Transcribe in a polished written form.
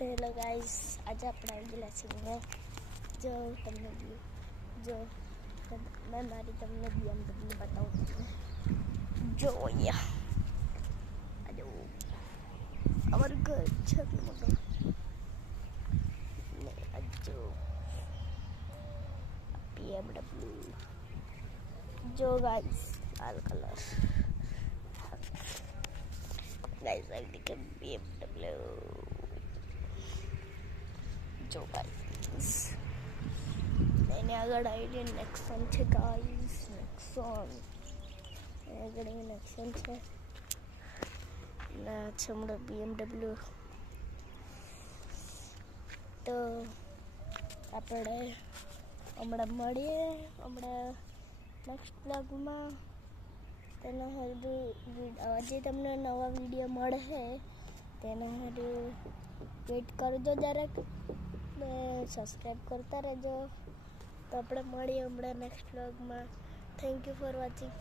તો hello guys, આજે આપણે આવી ગયેલા છીએ જો તમને જો મેં મારી તમને BMW બતાવું તમને જો અહીંયા જો અમારું ઘર છે મોટો ને જો BMW જો ગાઈસ લાલ કલર ગાઈસ આવી કે BMW જો ગાઈસ એને આગળ આવી નેક્સોન છે ગાઈસ નેક્સોન આગળ નેક્સોન છે ના છે હમણાં BMW તો આપણે હમણાં મળીએ હમણાં નેક્સ્ટ બ્લોગમાં તેના હારું આજે તમને નવા વિડીયો મળે તેના હારું વેઇટ કરજો જરાક ને સબસ્ક્રાઈબ કરતા રહેજો તો આપણે મળીએ હમણાં નેક્સ્ટ વ્લોગમાં. Thank you for watching.